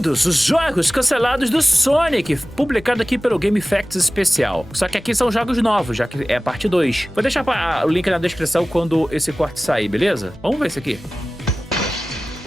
Bem-vindos, os jogos cancelados do Sonic, publicado aqui pelo Game Facts Especial. Só que aqui são jogos novos, já que é a parte 2. Vou deixar o link na descrição quando esse corte sair, beleza? Vamos ver isso aqui.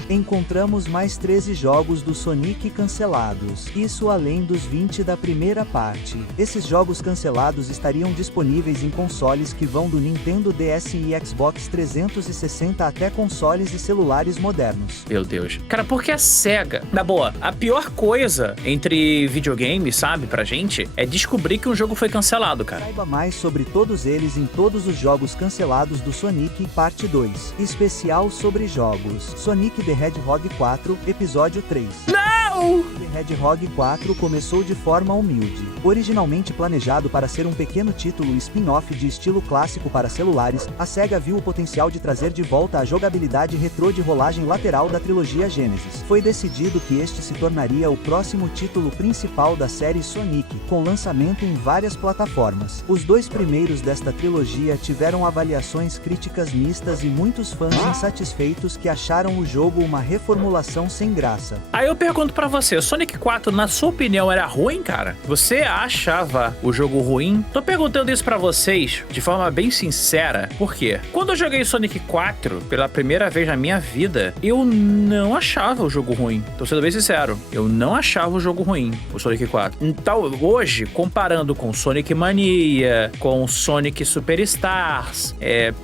Encontramos mais 13 jogos do Sonic cancelados, isso além dos 20 da primeira parte. Esses jogos cancelados estariam disponíveis em consoles que vão do Nintendo DS e Xbox 360 até consoles e celulares modernos. Meu Deus. Cara, porque a SEGA... Na boa, a pior coisa entre videogames, sabe, pra gente, é descobrir que um jogo foi cancelado, cara. Saiba mais sobre todos eles em todos os jogos cancelados do Sonic, parte 2. Especial sobre jogos. Sonic the Hedgehog 4, episódio 3. Não! The Hedgehog 4 começou de forma humilde. Originalmente planejado para ser um pequeno título spin-off de estilo clássico para celulares, a SEGA viu o potencial de trazer de volta a jogabilidade retrô de rolagem lateral da trilogia Genesis. Foi decidido que este se tornaria o próximo título principal da série Sonic, com lançamento em várias plataformas. Os dois primeiros desta trilogia tiveram avaliações críticas mistas e muitos fãs insatisfeitos que acharam o jogo uma reformulação sem graça. Aí eu pergunto pra você, Sonic 4, na sua opinião, era ruim, cara? Você achava o jogo ruim? Tô perguntando isso pra vocês de forma bem sincera. Por quê? Quando eu joguei Sonic 4 pela primeira vez na minha vida, eu não achava o jogo ruim. Tô sendo bem sincero, eu não achava o jogo ruim, o Sonic 4. Então, hoje, comparando com Sonic Mania, com Sonic Superstars,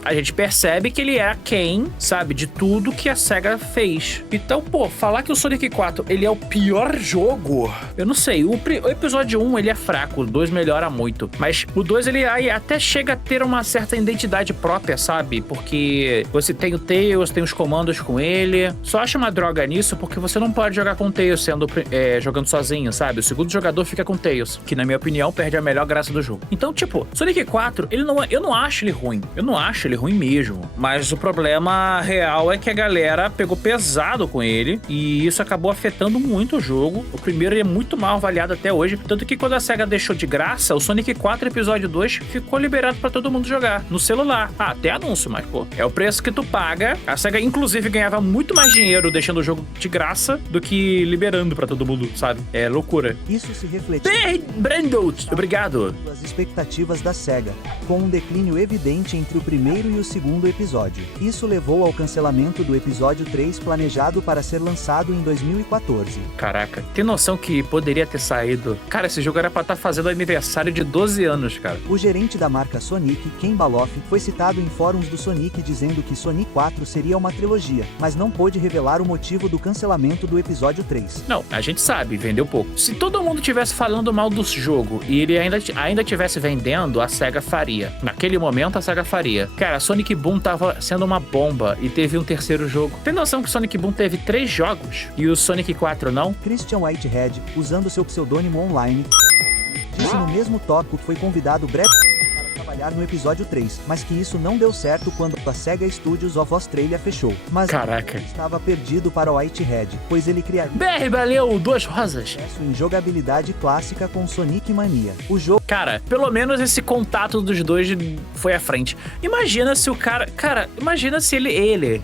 a gente percebe que ele é aquém, sabe, de tudo que a SEGA fez. Então, pô, falar que o Sonic 4, ele é o pior jogo, eu não sei. O episódio 1, ele é fraco, o 2 melhora muito. Mas o 2, ele aí até chega a ter uma certa identidade própria, sabe? Porque você tem o Tails, tem os comandos com ele. Só acho uma droga nisso porque você não pode jogar com o Tails jogando sozinho, sabe? O segundo jogador fica com o Tails, que na minha opinião perde a melhor graça do jogo. Então, tipo, Sonic 4, eu não acho ele ruim. Eu não acho ele ruim mesmo. Mas o problema real é que a galera pegou pesado com ele e isso acabou afetando muito o jogo. O primeiro ele é muito mal avaliado até hoje, tanto que quando a SEGA deixou de graça, o Sonic 4 episódio 2 ficou liberado pra todo mundo jogar no celular. Ah, até anúncio, mas pô, é o preço que tu paga. A SEGA inclusive ganhava muito mais dinheiro deixando o jogo de graça do que liberando pra todo mundo, sabe? É loucura. Isso se refletiu Brando, obrigado. as expectativas da SEGA, com um declínio evidente entre o primeiro e o segundo episódio. Isso levou ao cancelamento do episódio 3 planejado para ser lançado em 2014. Caraca, tem noção que poderia ter saído? Cara, esse jogo era pra estar fazendo aniversário de 12 anos, cara. O gerente da marca Sonic, Ken Baloff, foi citado em fóruns do Sonic dizendo que Sonic 4 seria uma trilogia, mas não pôde revelar o motivo do cancelamento do episódio 3. Não, a gente sabe, vendeu pouco. Se todo mundo tivesse falando mal do jogo e ele ainda tivesse vendendo, a SEGA faria. Naquele momento, a SEGA faria. Cara, Sonic Boom tava sendo uma bomba e teve um terceiro jogo. Tem noção que Sonic Boom teve 3 jogos e o Sonic 4 não? Christian Whitehead, usando seu pseudônimo online, disse no mesmo tópico que foi convidado brevemente para trabalhar no episódio 3, mas que isso não deu certo quando a SEGA Studios of Australia fechou. Mas caraca, estava perdido para Whitehead, pois ele criaria BR, valeu, 2 rosas. sucesso em jogabilidade clássica com Sonic Mania. O jogo Cara, pelo menos esse contato dos dois foi à frente. Imagina se o cara... Cara, imagina se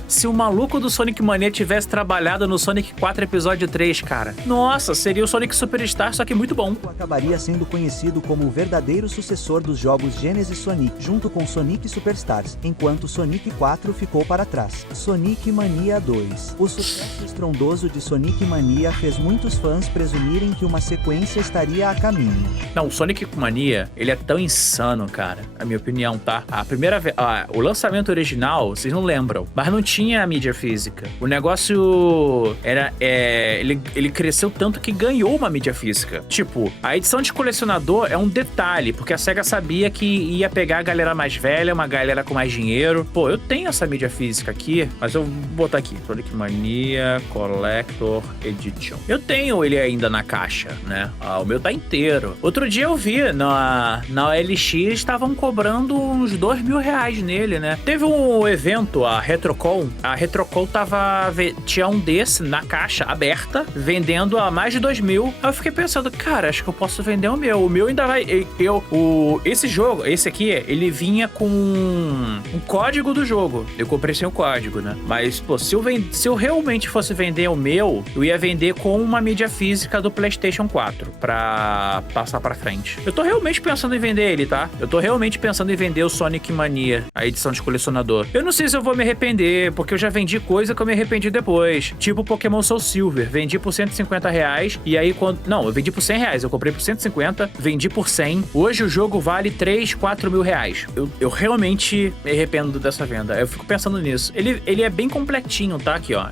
se o maluco do Sonic Mania tivesse trabalhado no Sonic 4 episódio 3, cara. Nossa, seria o Sonic Superstar, só que muito bom. acabaria sendo conhecido como o verdadeiro sucessor dos jogos Genesis Sonic, junto com Sonic Superstars, enquanto Sonic 4 ficou para trás. Sonic Mania 2. O sucesso estrondoso de Sonic Mania fez muitos fãs presumirem que uma sequência estaria a caminho. Não, o Sonic Mania, ele é tão insano, cara. A minha opinião, tá? A primeira vez... o lançamento original, vocês não lembram, mas não tinha a mídia física. O negócio era... ele cresceu tanto que ganhou uma mídia física. Tipo, a edição de colecionador é um detalhe, porque a SEGA sabia que ia pegar a galera mais velha, uma galera com mais dinheiro. Pô, eu tenho essa mídia física aqui, mas eu vou botar aqui. Sonic Mania Collector Edition. Eu tenho ele ainda na caixa, né? O meu tá inteiro. Outro dia eu vi na OLX estavam cobrando uns R$2.000 nele, né? Teve um evento, a Retrocon. A Retrocon tinha um desse na caixa aberta, vendendo a mais de 2.000. Aí eu fiquei pensando, cara, acho que eu posso vender o meu. O meu ainda vai... Esse jogo, esse aqui, ele vinha com um código do jogo. Eu comprei sem o código, né? Mas, pô, se eu realmente fosse vender o meu, eu ia vender com uma mídia física do PlayStation 4 pra passar pra frente. Eu tô realmente pensando em vender ele, tá? Eu tô realmente pensando em vender o Sonic Mania, a edição de colecionador. Eu não sei se eu vou me arrepender, porque eu já vendi coisa que eu me arrependi depois. Tipo Pokémon Soul Silver. Vendi por R$150 e aí quando... Não, eu vendi por R$100. Eu comprei por 150, vendi por 100. Hoje o jogo vale 3, 4 mil reais. Eu realmente me arrependo dessa venda. Eu fico pensando nisso. Ele é bem completinho, tá? Aqui, ó.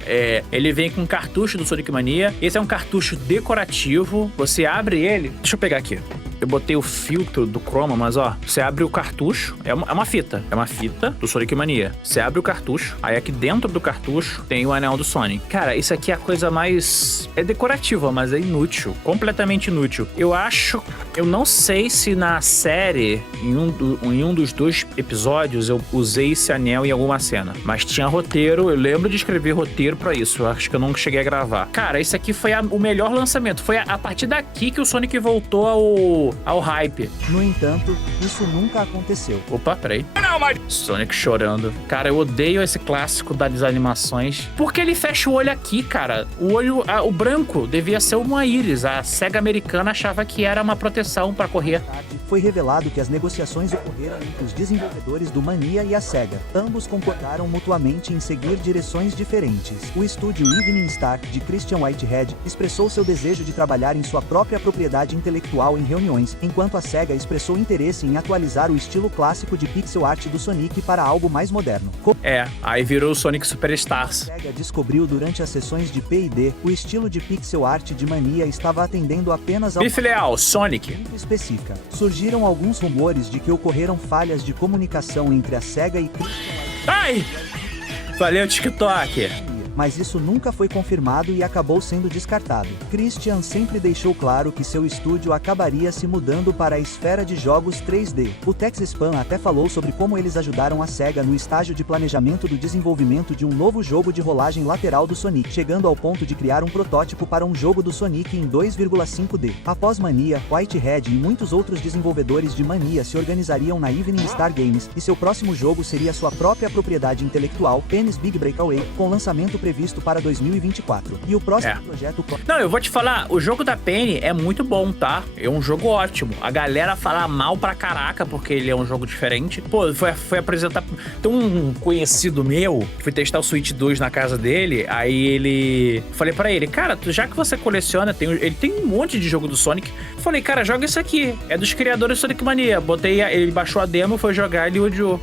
Ele vem com cartucho do Sonic Mania. Esse é um cartucho decorativo. Você abre ele... Deixa eu pegar aqui. Eu botei o filtro do Chroma, mas ó, você abre o cartucho, é uma fita. É uma fita do Sonic Mania. Você abre o cartucho, aí aqui dentro do cartucho tem o anel do Sonic. Cara, isso aqui é a coisa mais... É decorativa, mas é inútil. Completamente inútil. Eu não sei se na série, em um dos 2 episódios, eu usei esse anel em alguma cena. Mas tinha roteiro, eu lembro de escrever roteiro pra isso. Eu acho que eu não cheguei a gravar. Cara, isso aqui foi o melhor lançamento. Foi a partir daqui que o Sonic voltou ao hype. No entanto, isso nunca aconteceu. Opa, peraí. Não, mas... Sonic chorando. Cara, eu odeio esse clássico das animações. Porque ele fecha o olho aqui, cara. O branco devia ser uma íris. A SEGA americana achava que era uma proteção pra correr. Foi revelado que as negociações ocorreram entre os desenvolvedores do Mania e a SEGA. Ambos concordaram mutuamente em seguir direções diferentes. O estúdio Evening Star, de Christian Whitehead, expressou seu desejo de trabalhar em sua própria propriedade intelectual em reuniões, enquanto a SEGA expressou interesse em atualizar o estilo clássico de pixel art do Sonic para algo mais moderno. Aí virou o Sonic Superstars. A SEGA descobriu durante as sessões de P&D, o estilo de pixel art de Mania estava atendendo apenas ao... Bife Leal, Sonic. ...específica. Surgiram alguns rumores de que ocorreram falhas de comunicação entre a SEGA e Christian Whitehead. Ai! Valeu, TikTok! Mas isso nunca foi confirmado e acabou sendo descartado. Christian sempre deixou claro que seu estúdio acabaria se mudando para a esfera de jogos 3D. O TechSpan até falou sobre como eles ajudaram a SEGA no estágio de planejamento do desenvolvimento de um novo jogo de rolagem lateral do Sonic, chegando ao ponto de criar um protótipo para um jogo do Sonic em 2,5D. Após Mania, Whitehead e muitos outros desenvolvedores de Mania se organizariam na Evening Star Games, e seu próximo jogo seria sua própria propriedade intelectual, Penny's Big Breakaway, com lançamento previsto para 2024. E o próximo projeto... Não, eu vou te falar, o jogo da Penny é muito bom, tá? É um jogo ótimo. A galera fala mal pra caraca porque ele é um jogo diferente. Pô, foi apresentar... Tem um conhecido meu, fui testar o Switch 2 na casa dele, aí ele... Falei pra ele, cara, já que você coleciona, ele tem um monte de jogo do Sonic. Falei, cara, joga isso aqui. É dos criadores do Sonic Mania. Ele baixou a demo, foi jogar, ele odiou.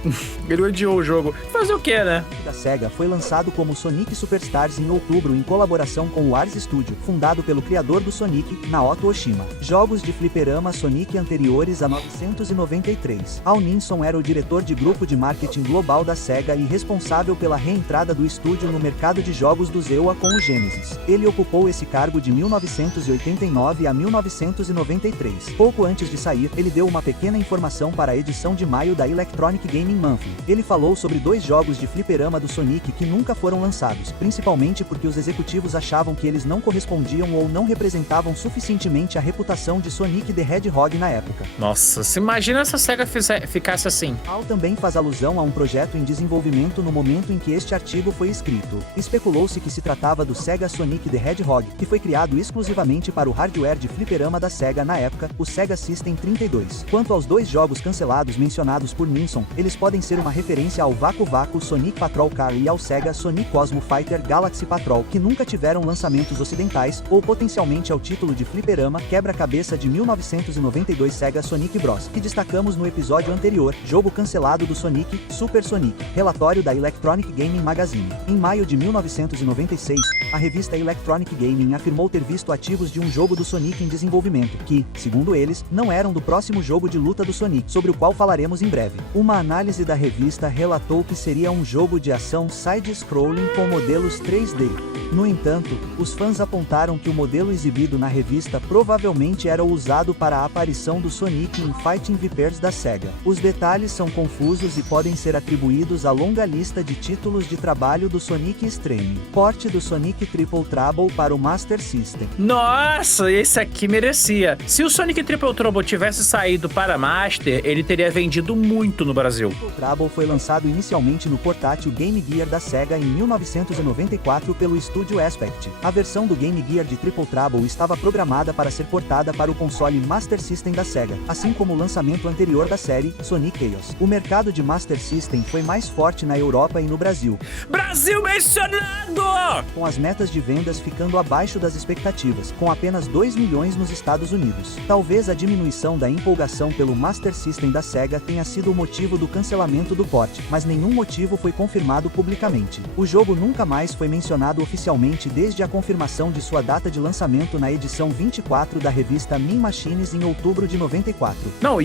Ele odiou o jogo. Fazer o quê, né? Da SEGA foi lançado como Sonic Superstars em outubro em colaboração com o Ars Studio, fundado pelo criador do Sonic, Naoto Oshima. Jogos de fliperama Sonic anteriores a 1993. Al Ninson era o diretor de grupo de marketing global da SEGA e responsável pela reentrada do estúdio no mercado de jogos do ZEUA com o Genesis. Ele ocupou esse cargo de 1989 a 1993. Pouco antes de sair, ele deu uma pequena informação para a edição de maio da Electronic Gaming Monthly. Ele falou sobre 2 jogos de fliperama do Sonic que nunca foram lançados, principalmente porque os executivos achavam que eles não correspondiam ou não representavam suficientemente a reputação de Sonic the Hedgehog na época. Nossa, se imagina se a SEGA ficasse assim. Al também faz alusão a um projeto em desenvolvimento no momento em que este artigo foi escrito. Especulou-se que se tratava do Sega Sonic the Hedgehog, que foi criado exclusivamente para o hardware de fliperama da SEGA na época, o Sega System 32. Quanto aos 2 jogos cancelados mencionados por Ninson, eles podem ser uma referência ao Vacu Vacu Sonic Patrol Car e ao Sega Sonic Cosmo Fighter Galaxy Patrol, que nunca tiveram lançamentos ocidentais, ou potencialmente ao título de fliperama quebra-cabeça de 1992 Sega Sonic Bros, que destacamos no episódio anterior, jogo cancelado do Sonic, Super Sonic, relatório da Electronic Gaming Magazine. Em maio de 1996, a revista Electronic Gaming afirmou ter visto ativos de um jogo do Sonic em desenvolvimento, que, segundo eles, não eram do próximo jogo de luta do Sonic, sobre o qual falaremos em breve. Uma análise da revista relatou que seria um jogo de ação side-scrolling com modelo modelos 3D. No entanto, os fãs apontaram que o modelo exibido na revista provavelmente era o usado para a aparição do Sonic em Fighting Vipers da SEGA. Os detalhes são confusos e podem ser atribuídos à longa lista de títulos de trabalho do Sonic Extreme. Porte do Sonic Triple Trouble para o Master System. Nossa, esse aqui merecia. Se o Sonic Triple Trouble tivesse saído para Master, ele teria vendido muito no Brasil. Triple Trouble foi lançado inicialmente no portátil Game Gear da SEGA em 1994 pelo estúdio Aspect. A versão do Game Gear de Triple Trouble estava programada para ser portada para o console Master System da SEGA, assim como o lançamento anterior da série, Sonic Chaos. O mercado de Master System foi mais forte na Europa e no Brasil. Brasil mencionado! Com as metas de vendas ficando abaixo das expectativas, com apenas 2 milhões nos Estados Unidos. Talvez a diminuição da empolgação pelo Master System da SEGA tenha sido o motivo do cancelamento do porte, mas nenhum motivo foi confirmado publicamente. O jogo nunca mais foi mencionado oficialmente desde a confirmação de sua data de lançamento na edição 24 da revista Mean Machines em outubro de 94. Não,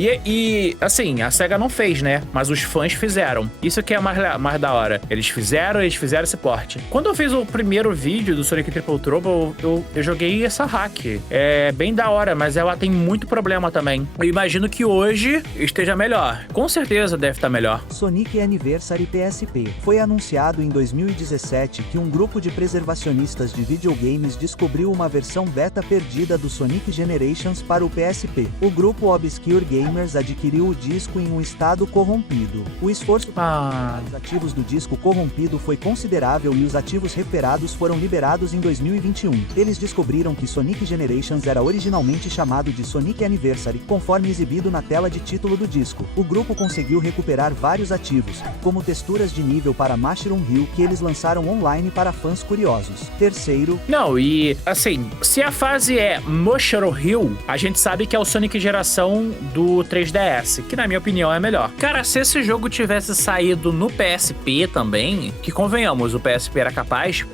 assim, a SEGA não fez, né? Mas os fãs fizeram. Isso que é mais da hora. Eles fizeram esse porte. Quando eu fiz o primeiro vídeo do Sonic Triple Trouble, eu joguei essa hack. É bem da hora, mas ela tem muito problema também. Eu imagino que hoje esteja melhor. Com certeza deve estar melhor. Sonic Anniversary PSP. Foi anunciado em 2017 que um grupo de preservacionistas de videogames descobriu uma versão beta perdida do Sonic Generations para o PSP. O grupo Obscure Gamers adquiriu o disco em um estado corrompido. O esforço para os ativos do disco corrompido foi considerável e os ativos recuperados foram liberados em 2021. Eles descobriram que Sonic Generations era originalmente chamado de Sonic Anniversary, conforme exibido na tela de título do disco. O grupo conseguiu recuperar vários ativos, como texturas de nível para Mushroom Hill que eles lançaram online para fãs curiosos. Terceiro... Não, e assim, se a fase é Mushroom Hill, a gente sabe que é o Sonic geração do 3DS, que na minha opinião é melhor. Cara, se esse jogo tivesse saído no PSP também, que convenhamos, o PSP era capaz,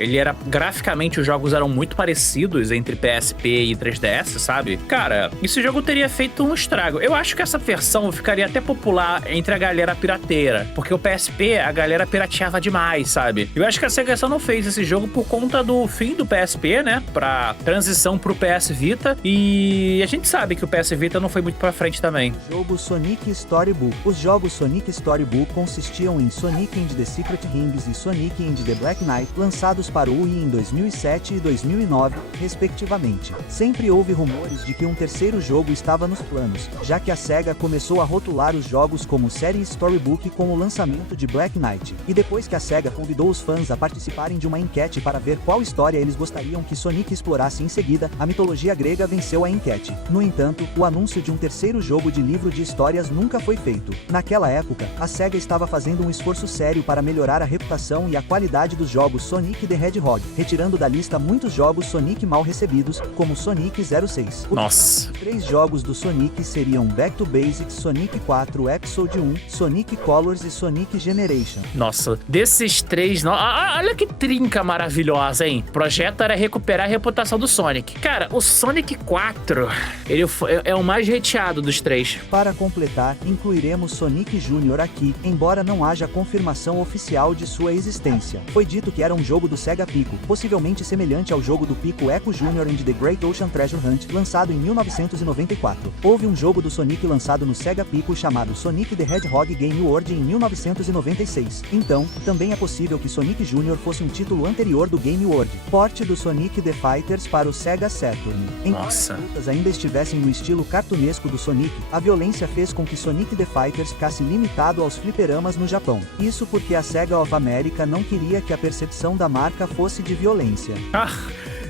graficamente os jogos eram muito parecidos entre PSP e 3DS, sabe? Cara, esse jogo teria feito um estrago. Eu acho que essa versão ficaria até popular entre a galera pirateira, porque o PSP a galera pirateava demais, sabe? Eu acho que a SEGA só não fez esse jogo por conta do fim do PSP, né? Pra transição pro PS Vita. E a gente sabe que o PS Vita não foi muito pra frente também. Jogo Sonic Storybook. Os jogos Sonic Storybook consistiam em Sonic and the Secret Rings e Sonic and the Black Knight, lançados para o Wii em 2007 e 2009, respectivamente. Sempre houve rumores de que um terceiro jogo estava nos planos, já que a SEGA começou a rotular os jogos como série Storybook com o lançamento de Black Knight. E depois que a SEGA convidou os fãs a participarem de uma enquete para ver qual história eles gostariam que Sonic explorasse em seguida, a mitologia grega venceu a enquete. No entanto, o anúncio de um terceiro jogo de livro de histórias nunca foi feito. Naquela época, a SEGA estava fazendo um esforço sério para melhorar a reputação e a qualidade dos jogos Sonic the Hedgehog, retirando da lista muitos jogos Sonic mal recebidos, como Sonic 06. Nossa. Os 3 jogos do Sonic seriam Back to Basics, Sonic 4 Episode 1, Sonic Colors e Sonic Generation. Nossa, desses 3... olha que trinca maravilhosa, hein? O projeto era recuperar a reputação do Sonic. Cara, o Sonic 4, ele é o mais hateado dos 3. Para completar, incluiremos Sonic Jr. aqui, embora não haja confirmação oficial de sua existência. Foi dito que era um jogo do Sega Pico, possivelmente semelhante ao jogo do Pico Echo Jr. and the Great Ocean Treasure Hunt, lançado em 1994. Houve um jogo do Sonic lançado no Sega Pico chamado Sonic the Hedgehog Game World em 1996. Então, também é possível que Sonic Jr. fosse um título anterior do Game World. Porte do Sonic the Fighters para o Sega Saturn. Embora as lutas ainda estivessem no estilo cartunesco do Sonic, a violência fez com que Sonic the Fighters ficasse limitado aos fliperamas no Japão. Isso porque a Sega of America não queria que a percepção da marca fosse de violência.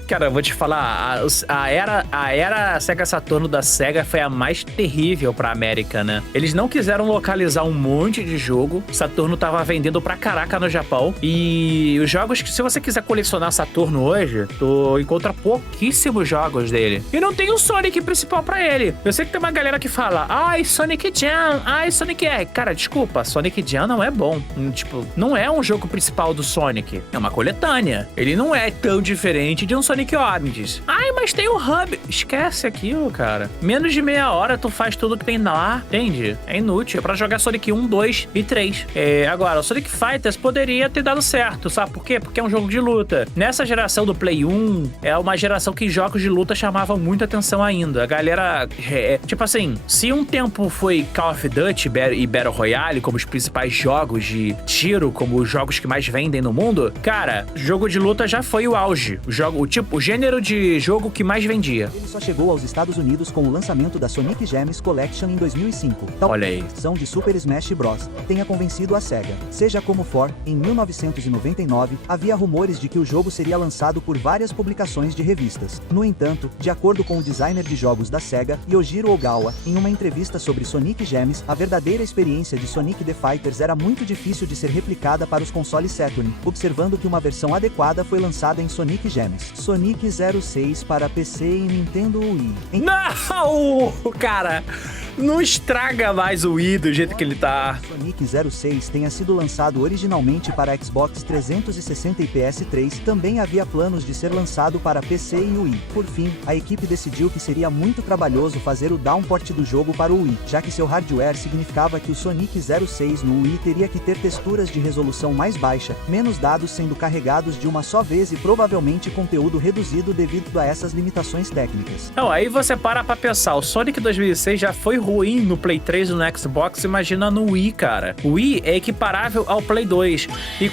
Cara, eu vou te falar, a era Sega Saturno da Sega foi a mais terrível pra América, né? Eles não quiseram localizar um monte de jogo, Saturno tava vendendo pra caraca no Japão, e os jogos que, se você quiser colecionar Saturno hoje, tu encontra pouquíssimos jogos dele. E não tem o Sonic principal pra ele. Eu sei que tem uma galera que fala, ai, Sonic Jam, ai, Sonic R. Cara, desculpa, Sonic Jam não é bom. Tipo, não é um jogo principal do Sonic, é uma coletânea. Ele não é tão diferente de um Sonic Sonic Origins. Ai, mas tem o hub. Esquece aquilo, cara. Menos de meia hora tu faz tudo que tem lá, entende? É inútil. É pra jogar Sonic 1, 2 e 3. Agora, o Sonic Fighters poderia ter dado certo, sabe por quê? Porque é um jogo de luta. Nessa geração do Play 1, é uma geração que jogos de luta chamavam muita atenção ainda. A galera, tipo assim, se um tempo foi Call of Duty e Battle Royale como os principais jogos de tiro, como os jogos que mais vendem no mundo, cara, jogo de luta já foi o auge. O gênero de jogo que mais vendia. Ele só chegou aos Estados Unidos com o lançamento da Sonic Gems Collection em 2005. Olha aí. A versão de Super Smash Bros. Tenha convencido a SEGA. Seja como for, em 1999, havia rumores de que o jogo seria lançado por várias publicações de revistas. No entanto, de acordo com o designer de jogos da SEGA, Yojiro Ogawa, em uma entrevista sobre Sonic Gems, a verdadeira experiência de Sonic the Fighters era muito difícil de ser replicada para os consoles Saturn, observando que uma versão adequada foi lançada em Sonic Gems. Sonic 06 para PC e Nintendo Wii. Não, cara! Não estraga mais o Wii do jeito que ele tá. Sonic 06 tenha sido lançado originalmente para Xbox 360 e PS3, também havia planos de ser lançado para PC e Wii. Por fim, a equipe decidiu que seria muito trabalhoso fazer o downport do jogo para o Wii, já que seu hardware significava que o Sonic 06 no Wii teria que ter texturas de resolução mais baixa, menos dados sendo carregados de uma só vez e provavelmente conteúdo reduzido devido a essas limitações técnicas. Não, aí você para pra pensar, o Sonic 2006 já foi ruim no Play 3 e no Xbox, imagina no Wii, cara. O Wii é equiparável ao Play 2. E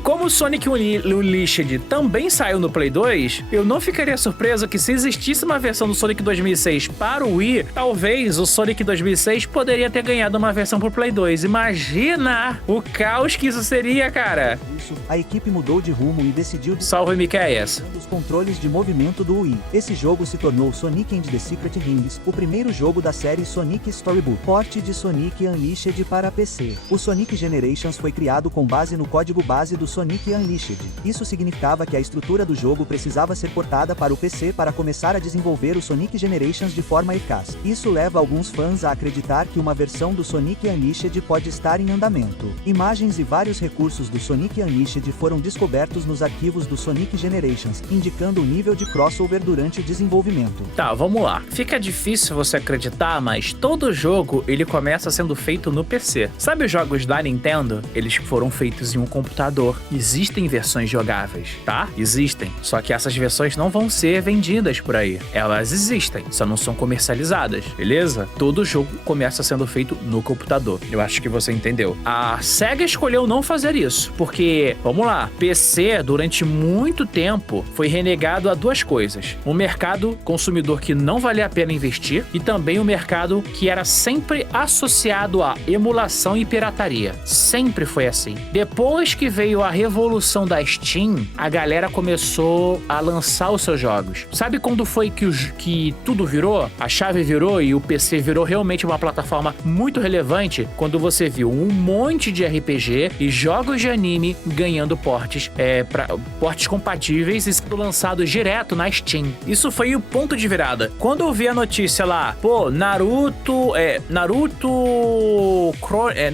como o Sonic Unleashed também saiu no Play 2, eu não ficaria surpreso que se existisse uma versão do Sonic 2006 para o Wii, talvez o Sonic 2006 poderia ter ganhado uma versão pro Play 2. Imagina o caos que isso seria, cara. Isso, a equipe mudou de rumo e decidiu Salve, Miqueias. Os controles de movimento do Wii. Esse jogo se tornou Sonic and the Secret Rings, o primeiro jogo da série Sonic Storybook, porte de Sonic Unleashed para PC. O Sonic Generations foi criado com base no código base do Sonic Unleashed. Isso significava que a estrutura do jogo precisava ser portada para o PC para começar a desenvolver o Sonic Generations de forma eficaz. Isso leva alguns fãs a acreditar que uma versão do Sonic Unleashed pode estar em andamento. Imagens e vários recursos do Sonic Unleashed foram descobertos nos arquivos do Sonic Generations, indicando o nível de crossover durante o desenvolvimento. Tá, vamos lá. Fica difícil você acreditar, mas todo jogo ele começa sendo feito no PC. Sabe os jogos da Nintendo? Eles foram feitos em um computador. Existem versões jogáveis, tá? Existem. Só que essas versões não vão ser vendidas por aí. Elas existem, só não são comercializadas, beleza? Todo jogo começa sendo feito no computador. Eu acho que você entendeu. A SEGA escolheu não fazer isso, porque, vamos lá, PC durante muito tempo foi renegado a duas coisas. Um mercado consumidor que não valia a pena investir e também um mercado que era sempre associado a emulação e pirataria. Sempre foi assim. Depois que veio a revolução da Steam, a galera começou a lançar os seus jogos. Sabe quando foi que tudo virou? A chave virou e o PC virou realmente uma plataforma muito relevante? Quando você viu um monte de RPG e jogos de anime ganhando portes compatíveis e sendo lançados direto na Steam. Isso foi o ponto de virada. Quando eu vi a notícia lá, pô, Naruto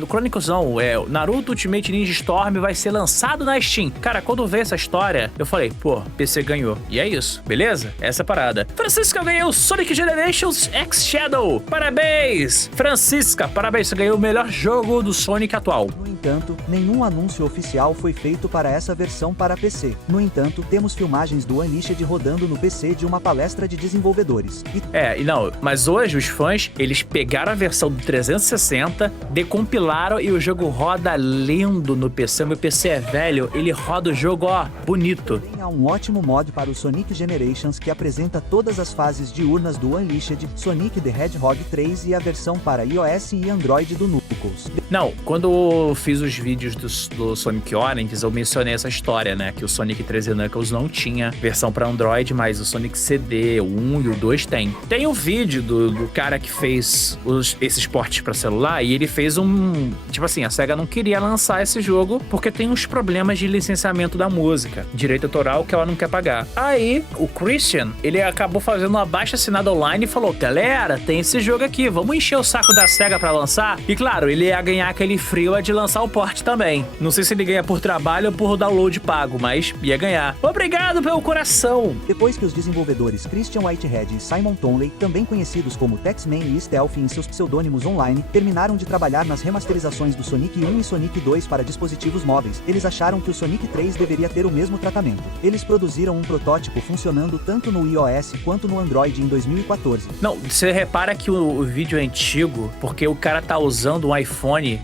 Chronicles não, Naruto Ultimate Ninja Storm vai ser lançado na Steam. Cara, quando eu vi essa história, eu falei, pô, PC ganhou. E é isso, beleza? Essa é a parada. Francisca ganhou o Sonic Generations X Shadow. Parabéns! Francisca, parabéns, você ganhou o melhor jogo do Sonic atual. No entanto, nenhum anúncio oficial foi feito para essa versão para PC. No entanto, temos filmagens do Unleashed rodando no PC de uma palestra de desenvolvedores. Mas hoje os fãs, eles pegaram a versão do 360, decompilaram e o jogo roda lindo no PC. Meu PC é velho, ele roda o jogo, ó, bonito. Há um ótimo mod para o Sonic Generations que apresenta todas as fases diurnas do Unleashed, Sonic the Hedgehog 3 e a versão para iOS e Android do Knuckles. Não, quando eu fiz os vídeos do Sonic Origins, eu mencionei essa história, né? Que o Sonic 3 e Knuckles não tinha versão para Android, mas o Sonic CD, o 1 e o 2 tem. Tem um vídeo do cara que fez esses portes para celular e ele fez tipo assim, a SEGA não queria lançar esse jogo porque tem uns problemas de licenciamento da música, direito autoral que ela não quer pagar. Aí, o Christian, ele acabou fazendo uma baixa assinada online e falou, galera, tem esse jogo aqui, vamos encher o saco da SEGA pra lançar? E claro, ele ia ganhar aquele freela de lançar o port também. Não sei se ele ganha por trabalho ou por download pago, mas ia ganhar. Obrigado pelo coração! Depois que os desenvolvedores Christian Whitehead e Simon Tonley, também conhecidos como Taxman e Stealth em seus pseudônimos online, terminaram de trabalhar nas remasterizações do Sonic 1 e Sonic 2 para dispositivos móveis, eles acharam que o Sonic 3 deveria ter o mesmo tratamento. Eles produziram um protótipo funcionando tanto no iOS quanto no Android em 2014. Não, você repara que o vídeo é antigo, porque o cara tá usando um iPhone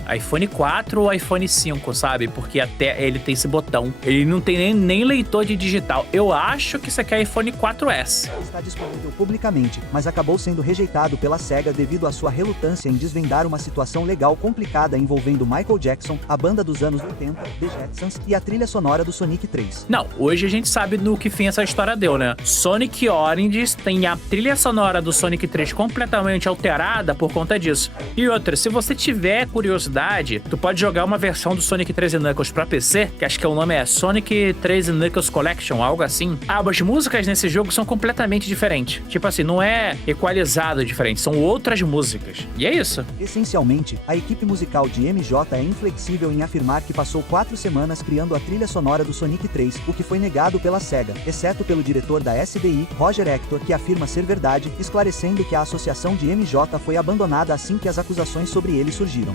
4 ou iPhone 5, sabe? Porque até ele tem esse botão. Ele não tem nem leitor de digital. Eu acho que isso aqui é iPhone 4S. Está disponível publicamente, mas acabou sendo rejeitado pela SEGA devido à sua relutância em desvendar uma situação legal complicada envolvendo Michael Jackson, a banda dos anos 80, The Jetsons e a trilha sonora do Sonic 3. Não, hoje a gente sabe no que fim essa história deu, né? Sonic Origins tem a trilha sonora do Sonic 3 completamente alterada por conta disso. E outra, se você tiver curiosidade, tu pode jogar uma versão do Sonic 3 Knuckles pra PC, que acho que o nome é Sonic 3 Knuckles Collection, algo assim. As músicas nesse jogo são completamente diferentes. Tipo assim, não é equalizado diferente, são outras músicas. E é isso. Essencialmente, a equipe musical de MJ é inflexível em afirmar que passou 4 semanas criando a trilha sonora do Sonic 3, o que foi negado pela SEGA, exceto pelo diretor da SDI, Roger Hector, que afirma ser verdade, esclarecendo que a associação de MJ foi abandonada assim que as acusações sobre ele surgiram.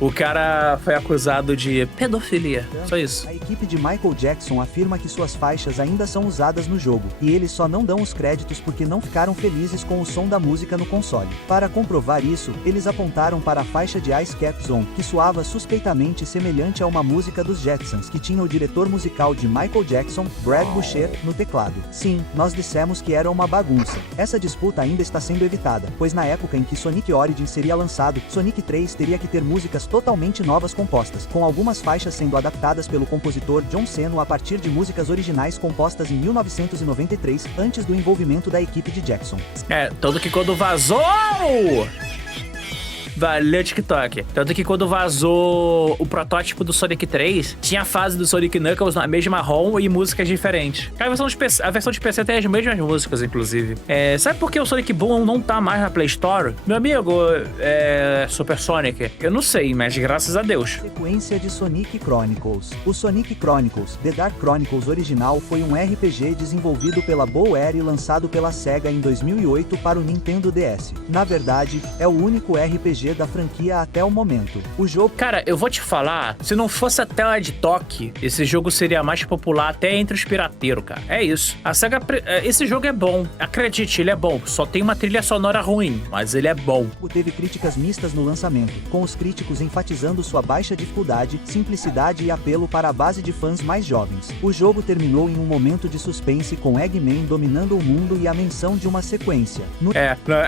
O cara foi acusado de pedofilia, só isso. A equipe de Michael Jackson afirma que suas faixas ainda são usadas no jogo, e eles só não dão os créditos porque não ficaram felizes com o som da música no console. Para comprovar isso, eles apontaram para a faixa de Ice Cap Zone, que soava suspeitamente semelhante a uma música dos Jetsons, que tinha o diretor musical de Michael Jackson, Brad Boucher, no teclado. Sim, nós dissemos que era uma bagunça. Essa disputa ainda está sendo evitada, pois na época em que Sonic Origins seria lançado, Sonic 3 teria que ter músicas totalmente novas compostas, com algumas faixas sendo adaptadas pelo compositor John Seno a partir de músicas originais compostas em 1993, antes do envolvimento da equipe de Jackson. Tanto que quando vazou... Valeu, TikTok. Tanto que quando vazou o protótipo do Sonic 3, tinha a fase do Sonic Knuckles na mesma ROM e músicas diferentes. A versão de PC tem as mesmas músicas, inclusive. Sabe por que o Sonic Boom não tá mais na Play Store? Meu amigo, Super Sonic, eu não sei, mas graças a Deus. Sequência de Sonic Chronicles. O Sonic Chronicles, The Dark Chronicles original, foi um RPG desenvolvido pela BioWare e lançado pela SEGA em 2008 para o Nintendo DS. Na verdade, é o único RPG da franquia até o momento. O jogo... Cara, eu vou te falar, se não fosse a tela de toque, esse jogo seria mais popular até entre os pirateiros, cara. É isso. A SEGA... Esse jogo é bom. Acredite, ele é bom. Só tem uma trilha sonora ruim, mas ele é bom. Teve críticas mistas no lançamento, com os críticos enfatizando sua baixa dificuldade, simplicidade e apelo para a base de fãs mais jovens. O jogo terminou em um momento de suspense com Eggman dominando o mundo e a menção de uma sequência.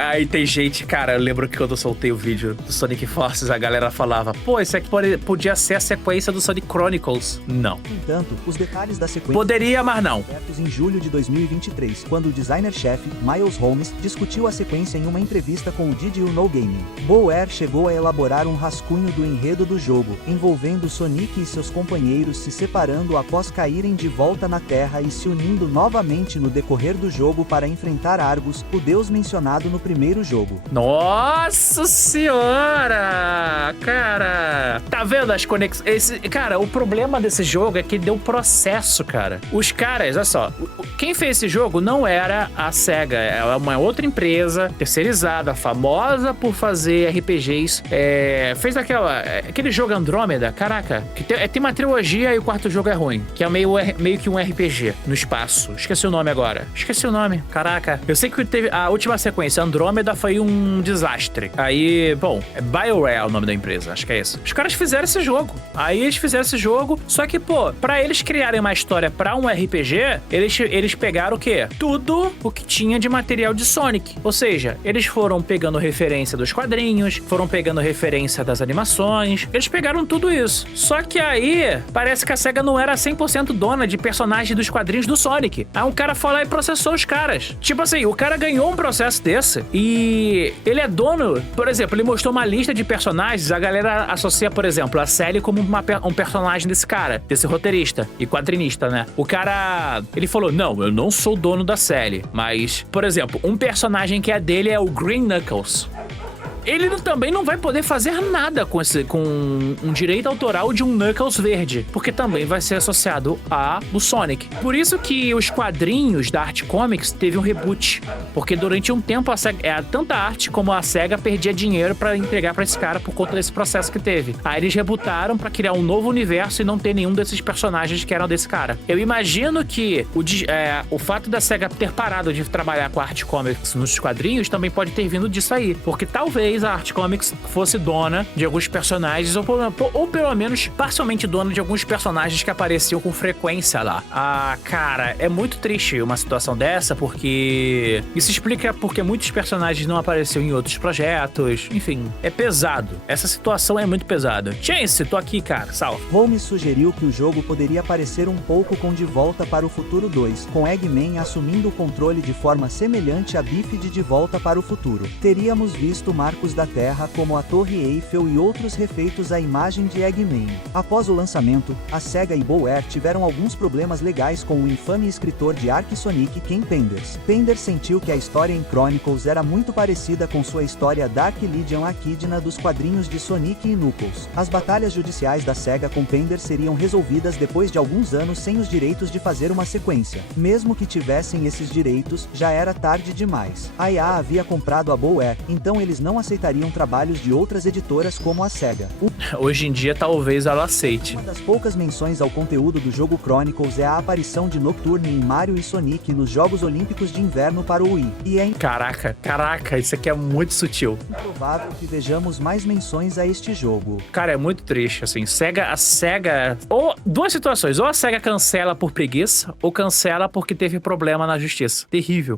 Aí tem gente, cara, eu lembro que quando eu soltei o vídeo do Sonic Forces, a galera falava, pô, isso aqui podia ser a sequência do Sonic Chronicles. Não. No entanto, os detalhes da sequência... Poderia, mas não. Em julho de 2023, quando o designer-chefe, Miles Holmes, discutiu a sequência em uma entrevista com o Did You Know Gaming. BioWare chegou a elaborar um rascunho do enredo do jogo, envolvendo Sonic e seus companheiros se separando após caírem de volta na Terra e se unindo novamente no decorrer do jogo para enfrentar Argus, o deus mencionado no primeiro jogo. Nossa senhora! Cara, tá vendo as conexões? Cara, o problema desse jogo é que deu processo, cara. Os caras, olha só, quem fez esse jogo não era a SEGA, é uma outra empresa terceirizada, famosa por fazer RPGs. Fez aquele jogo Andrômeda, caraca, que tem uma trilogia e o quarto jogo é ruim, que é meio que um RPG no espaço. Esqueci o nome agora. Caraca. Eu sei que teve a última sequência, Andrômeda, foi um desastre. Aí, bom, é BioWare o nome da empresa, acho que é isso. Os caras fizeram esse jogo. Só que, pô, pra eles criarem uma história pra um RPG, eles pegaram o quê? Tudo o que tinha de material de Sonic. Ou seja, eles foram pegando referência dos quadrinhos, foram pegando referência das animações, eles pegaram tudo isso. Só que aí, parece que a SEGA não era 100% dona de personagens dos quadrinhos do Sonic. Aí um cara foi lá e processou os caras. Tipo assim, o cara ganhou um processo desse e ele é dono, por exemplo, ele mostrou uma lista de personagens, a galera associa, por exemplo, a Sally como um personagem desse cara, desse roteirista e quadrinista, né? O cara, ele falou, não, eu não sou dono da Sally, mas, por exemplo, um personagem que é dele é o Green Knuckles. ele também não vai poder fazer nada com um direito autoral de um Knuckles verde, porque também vai ser associado ao Sonic. Por isso que os quadrinhos da Art Comics teve um reboot, porque durante um tempo a SEGA, tanto a Art como a SEGA perdia dinheiro pra entregar pra esse cara por conta desse processo que teve. Aí eles rebootaram pra criar um novo universo e não ter nenhum desses personagens que eram desse cara. Eu imagino que o fato da SEGA ter parado de trabalhar com a Art Comics nos quadrinhos também pode ter vindo disso aí, porque talvez a Art Comics fosse dona de alguns personagens, ou pelo menos parcialmente dona de alguns personagens que apareciam com frequência lá. Ah, cara, é muito triste uma situação dessa, porque isso explica porque muitos personagens não apareciam em outros projetos. Enfim, é pesado. Essa situação é muito pesada. Chance, tô aqui, cara. Salve. Holmes sugeriu que o jogo poderia parecer um pouco com De Volta para o Futuro 2, com Eggman assumindo o controle de forma semelhante a Biff de Volta para o Futuro. Teríamos visto marcos da Terra como a Torre Eiffel e outros refeitos à imagem de Eggman. Após o lançamento, a SEGA e BioWare tiveram alguns problemas legais com o infame escritor de Ark Sonic, Ken Penders. Penders sentiu que a história em Chronicles era muito parecida com sua história Dark Legion Echidna dos quadrinhos de Sonic e Knuckles. As batalhas judiciais da SEGA com Penders seriam resolvidas depois de alguns anos sem os direitos de fazer uma sequência. Mesmo que tivessem esses direitos, já era tarde demais. A EA havia comprado a BioWare, então eles não aceitariam trabalhos de outras editoras como a SEGA. Hoje em dia, talvez ela aceite. Uma das poucas menções ao conteúdo do jogo Chronicles é a aparição de Nocturne em Mario e Sonic nos Jogos Olímpicos de Inverno para o Wii. E é Caraca, isso aqui é muito sutil. improvável que vejamos mais menções a este jogo. Cara, é muito triste, assim. A SEGA... Ou duas situações. Ou a SEGA cancela por preguiça, ou cancela porque teve problema na justiça. Terrível.